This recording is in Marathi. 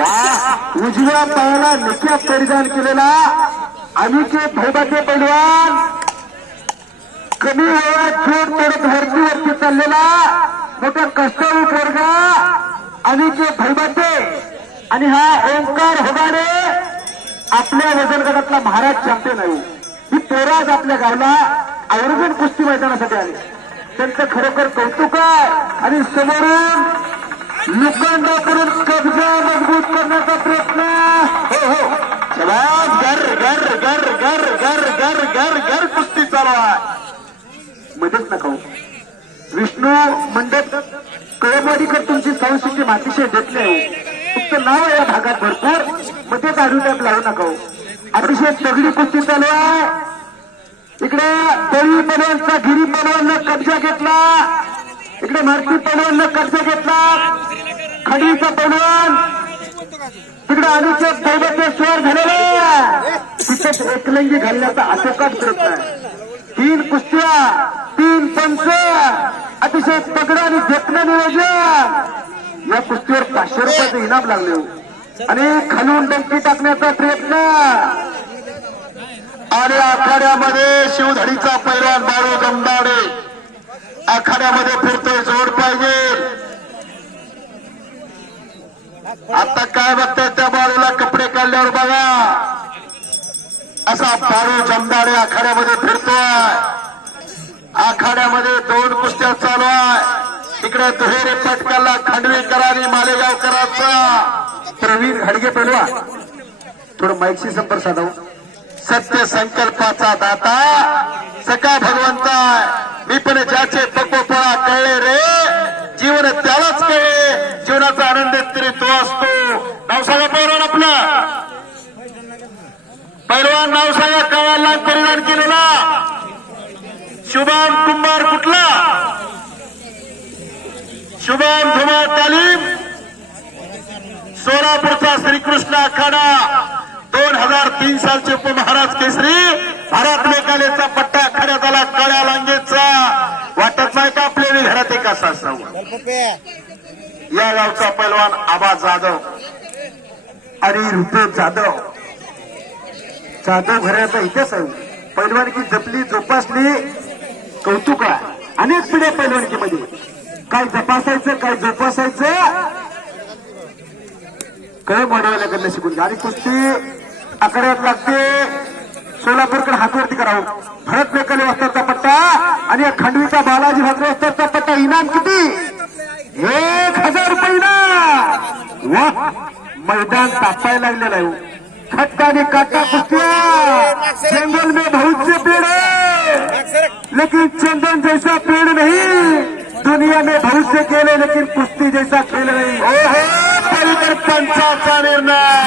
वा उजव्या पायाला निक्या परिधान केलेला अनिकेत भैबाचे पैलवान. कमी वेळात छोट तोडत वरती चाललेला मोठा कष्टाळू पोरगा अनिकेत भैबाचे आणि हा ओंकार होगाडे आपल्या वजन गटातला महाराज चॅम्पियन आहे. ही पोराज आपल्या गावला आवर्जून कुस्ती मैदानासाठी आली. त्यांचं खरोखर कौतुक आहे. आणि समोरून लोकांना करून कब्जा मजबूत करण्याचा प्रयत्न हो हो शाबास, घर घर घर घर घर घर घर कुस्ती चालू आहे. मध्येच नका हो. विष्णू मंडप कळमवाडीकर तुमची संस्कृती मातीशी देत नाही फक्त नाव या भागात भरपूर मध्येच आढळण्यात लावू नका हो. अतिशय तगडी कुस्ती चालू आहे. इकडे तळी पलवानचा गिरी पलवाननं कब्जा घेतला. इकडे मारती पलवाननं कब्जा घेतला. खडीचा पलवान. तिकडे अनुचित दैवत्य स्वर झालेले तिथे एकलंगी घालण्याचा आटोकाट करत आहे. तीन कुस्त्या तीन पंच अतिशय तगडं आणि देखणं नियोजन. या कुस्तीवर पाचशे रुपयाचं इनाम लागले. आणि खालून डंकी टाकण्याचा प्रयत्न. आणि आखाड्यामध्ये शिवधडीचा पैलवान बाळू गंबाडे आखाड्यामध्ये फिरतोय जोड पाहिजे. आता काय बघताय त्या बाजूला कपडे काढल्यावर बघा. असा पारू जमदाडे आखाड्यामध्ये फिरतोय. आखाड्यामध्ये दोन कुस्त्या चालू आहे. तिकडे दुहेरी पटकाला खांडवेकर आणि मालेगावकरांचा प्रवीण हडगे पेलवा. थोडं माईकशी संपर्क साधव. सत्य संकल्पाचा दाता. सका भगवंता मी पण ज्याचे पक्वफळा कळले रे. जीवन त्यालाच कळे जीवनाचा आनंद तरी तो असतो. नवसाला सांगा पैलवान आपलं. पैलवान नाव काळाला परिधान केलेला. शुभम कुंभार कुठला? शुभम धुमा तालीम. सोलापूरचा श्रीकृष्ण अखाडा दोन हजार तीन सालचे उपमहाराज केसरी. भारत मेकालेचा पट्टा आखाड्यात आला काळ्या लांगेचा. वाटत नाही का आपल्या घरात एक असा असावं या गावचा पैलवान आबा जाधव आणि ऋतू जाधव. जाधव घराचा इतिहास आहे. पैलवानकी जपली जोपासली कौतुक आहे. अनेक पिढ्या पैलवानकीमध्ये. काय जपासायचं काय जोपासायचं कळ मॉडेलकडनं शिकून. घ्या आणि कुस्ती आकड्यात लागते. सोलापूरकडे हातवरती करावं. भरत मेकले वस्ताचा पट्टा आणि या खंडवीचा बालाजी भाकरे वस्ताचा वाह मैदान तापायला लागलेलं आहे हो. खट्टा काटा कुस्तिया जंगल में बहुत से पेड़ है. लेकिन चंदन जैसा पेड़ नहीं दुनिया में बहुत से खेल लेकिन कुश्ती जैसा खेल नहीं परिवर्तन का निर्णय।